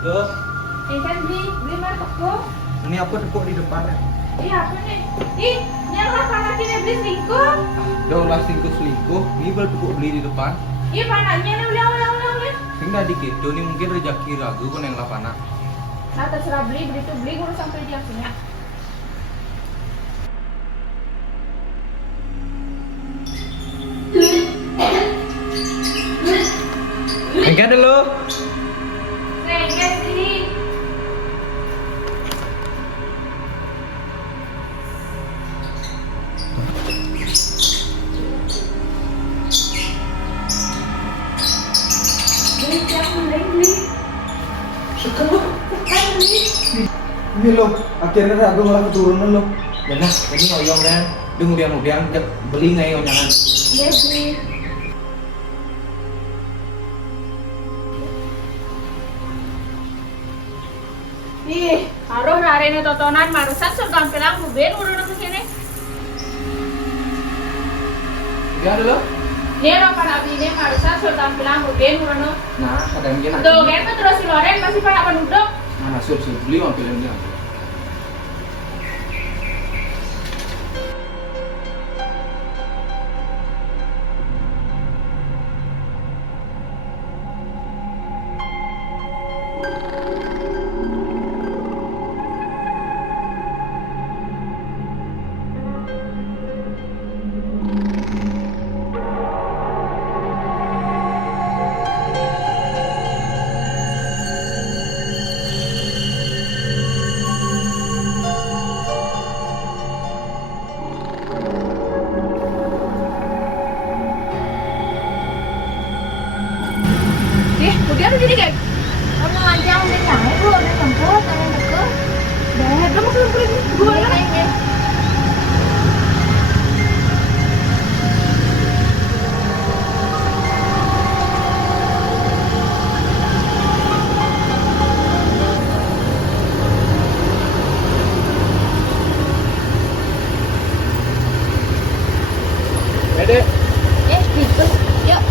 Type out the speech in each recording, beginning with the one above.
Loh, Ini kan beli mah toko. ini apa tekuk di depan ya? Iya apa nih? Ih, nyala panasnya beli selingkuh. Udah ulah selingkuh, ini baru tekuk beli di depan. Iya panasnya nih ulah. Sing tadi gitu, ini mungkin rezeki ragu kan yang lapana. Nah terserah beli tuh beli guru sampai dia punya. Enggak ada lo. Enggak sih. Beli. Ini lo, akhirnya ragu malah keturunan lo. Ya nah, ini ngoyong kan. Dia kemudian beli nggak yang jangan. Iya sih. Ih, haruh hari ini tontonan marusan surga pilang buben urun ke sini. Enggak ada lo. Dia orang para abdi ini marusan surga pilang buben urun. Nah, kadang mungkin Tuh, kan tuh terus si Loren masih pada penduduk. Mana sur beli mau filmnya. Ih, kemudian jadi kayak kamu aja udah nyampe belum udah jemput ada yang deket. Udah, belum belum gue ya. Dek. Gitu. Yuk.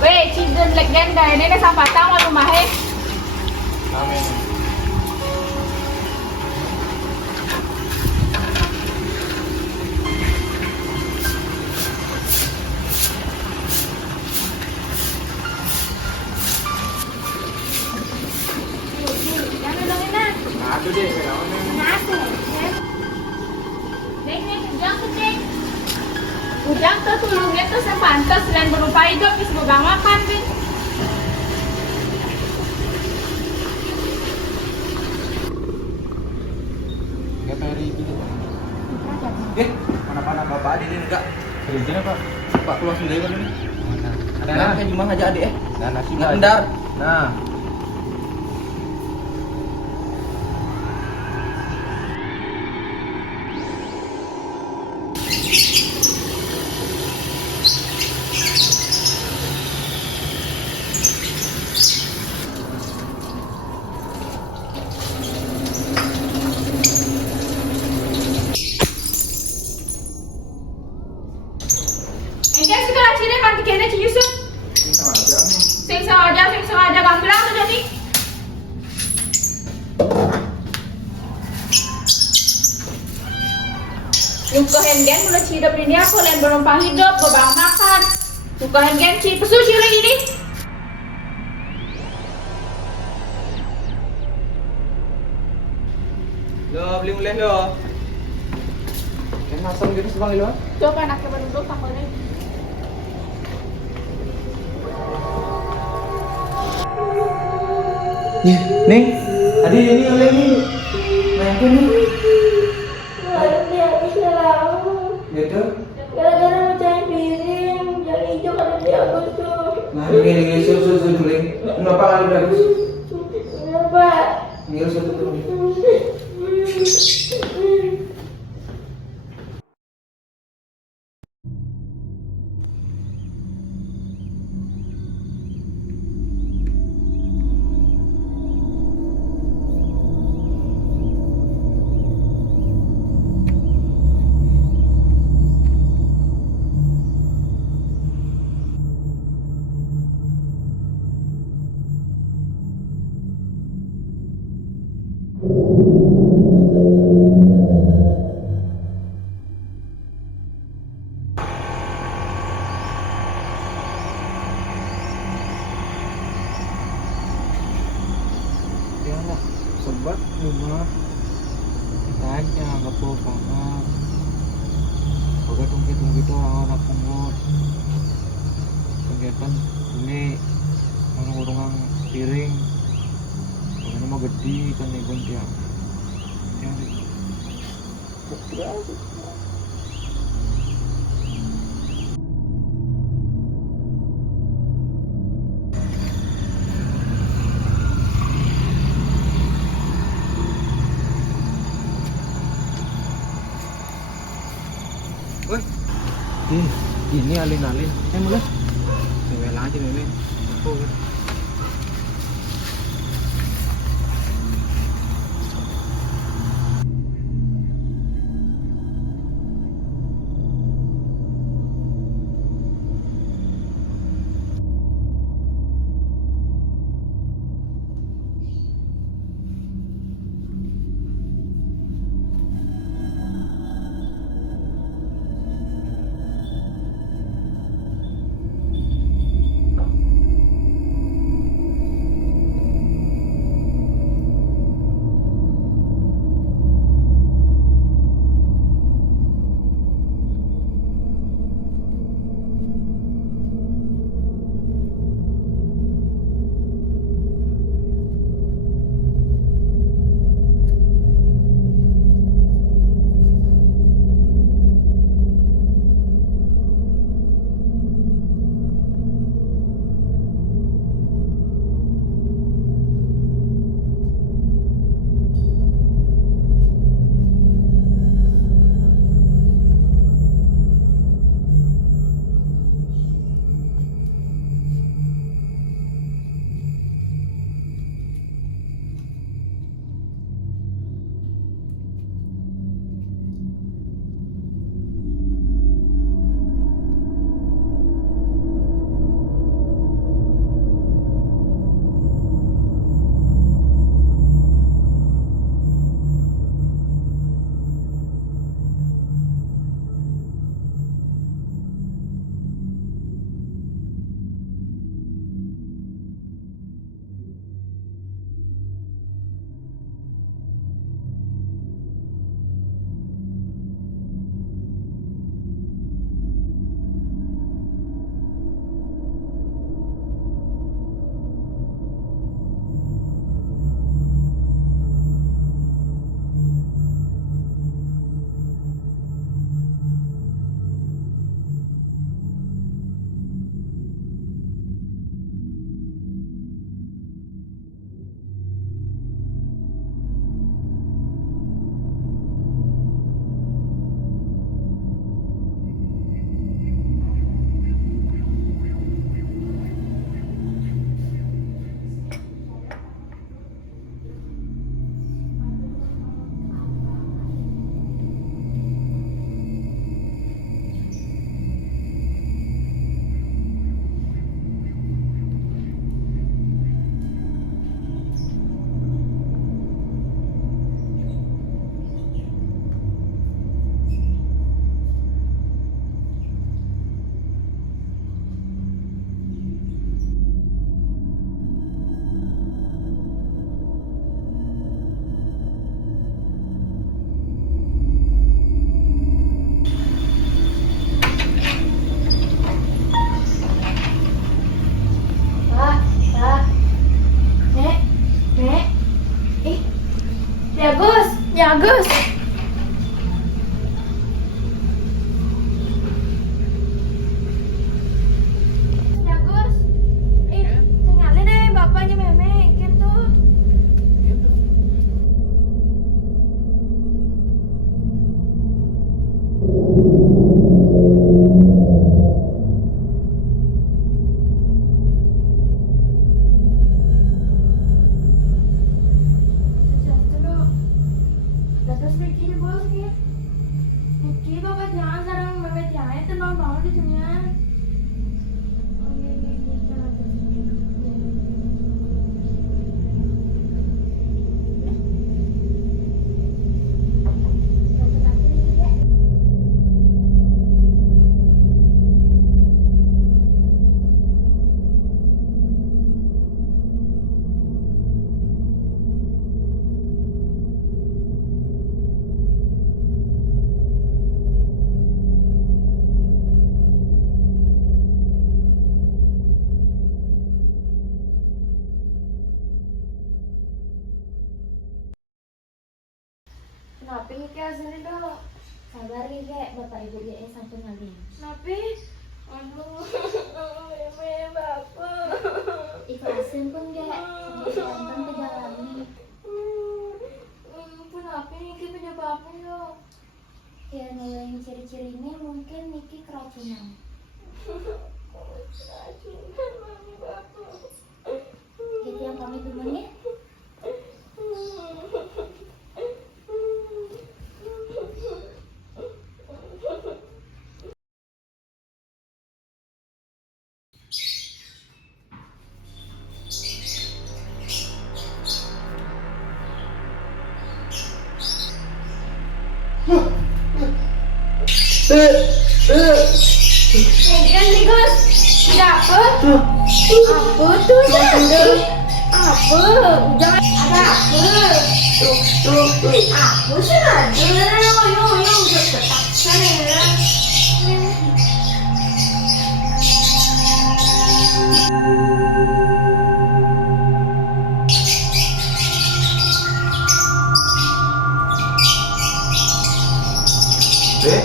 Weh, cinden legenda ini nih sampai tahu rumahnya. Amin. Jangan dongin nah. Aduh deh, kayak Nasi. Neng, ujang tuh cek. Ujang tuh tulungnya tuh sepantas selain berupa hidup bisa begang makan bin. Kayak Ferry gitu. Mana bapak adik ini enggak? Kerjanya pak. Pak keluar sendiri kan ini. Ada anaknya cuma aja adik Nah, nasi nggak ada. Nah. Engkau sekolah sini kan kene Yusuf. Ini sama aja nih. Sing sengaja gambilang tuh jadi. Yung kehengen mulai hidup ini aku lain berumpang hidup, berbang makan. Yung kehengen pesu lagi ini. Lo beli mulai lo. Yang masam gitu sebang lo. Coba anaknya berduduk tak boleh. Nih, tadi ini oleh nih. Nah, itu nih. Dia bisa lalu Gitu. gara-gara mecahin piring yang hijau karena dia busuk. Nah, ini susu dulu. Kenapa kalau udah habis? Kenapa? Ini susu dulu. lambat rumah tanya nggak perlu banget oke tunggu doang anak pungut kegiatan ini orang-orang piring karena mau gede kan ibu dia yang Woi, ini alin-alin. Mulai. Cewek aja nih. Aku. Agus. Agus. Tinggalin deh bapaknya Memeng gitu. Terus Kenapa nih kayak sini dong? Sabar nih kek, bapak ibu dia yang sampun lagi. Kenapa? Aduh, meme bapak. Ikhlasin pun kek, gampang kejalani. Kenapa Niki punya bapak yo? Ya nulain ciri-cirinya mungkin Niki keracunan. Keracunan mami bapak. Gitu yang pamit dulu ya. Iya nih Gus, dapet. Apa tuh ada? Apa? Jangan ada apa? Apa sih ada? Yo udah terpaksa ya. Dek. Dek.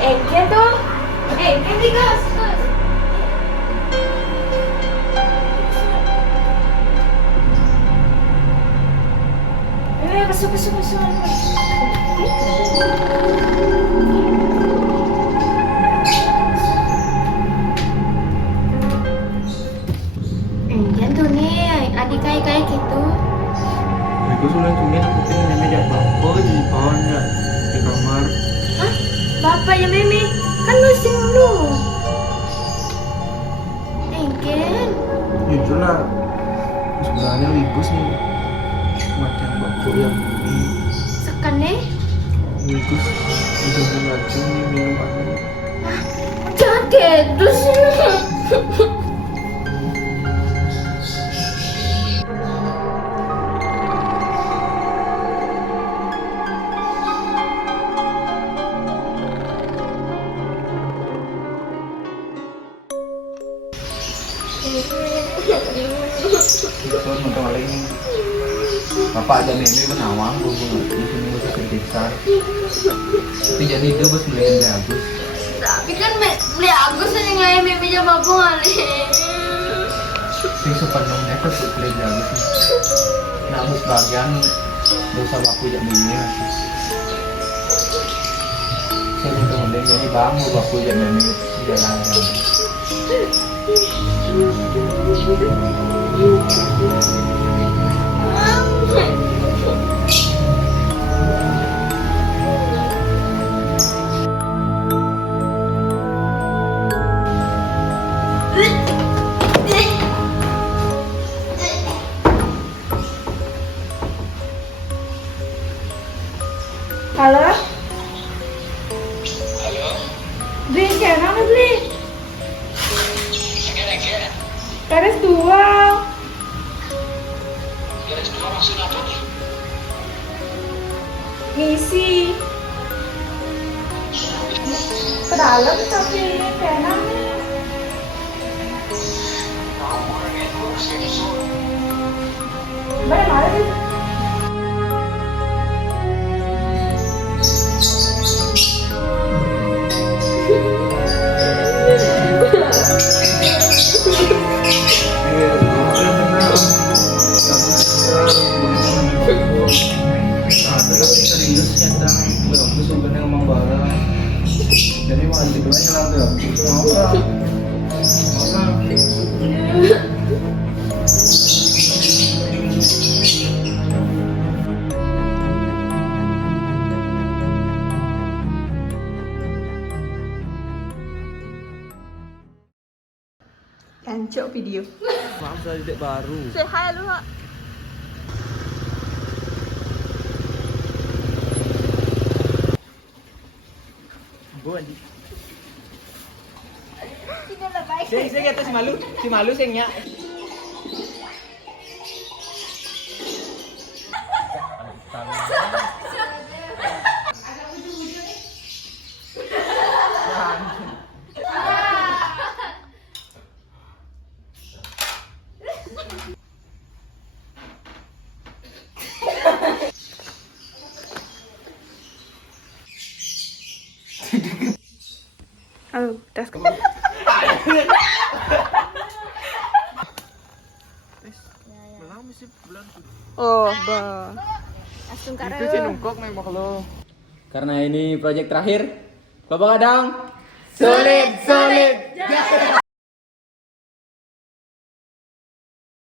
Engke tuh, engke nih Gus. Masuk. Engke tuh nih, adik kayak gitu. Aku sudah tungguin aku pengen nenek bapak di bawahnya di kamar. Hah? Bapaknya Mimi kan musim lu. Engken. Jujur lah, sebenarnya Wigus nih macam bapak yang ini. Sekan nih. Wigus udah ngajin nih minumannya. Jangan gitu sih. Itu nonton lagi nih. Bapak ada nenek benawang, gue ngerti sini gue kepikiran. Tapi jadi itu bos beliin bagus. Tapi kan beli Agus aja nggak Mimi sama aku kali. Sing sepenuhnya tuh beliin bagus nih. Nah, bos bagian dosa baku jak begini masih. Saya nonton lagi jadi bang, baku jak nenek jalan-jalan. Halo? Beli channel nih beli. Beres tuh. Ngisi. Pedalam tapi penangnya. Mana nih? Serius nyata, aku sebenarnya ngomong barang. Jadi wajib banget lah tuh. Apa? Kancok video. Maaf saya dedek baru. Say hi lu, Kak. Bu anjing. Tidak ada baik. Saya kata si malu sengnya. Oh, tas. Oh, ba. Langsung Itu karena. sih nungkok memang lo. Karena ini project terakhir, Bapak Kadang solid.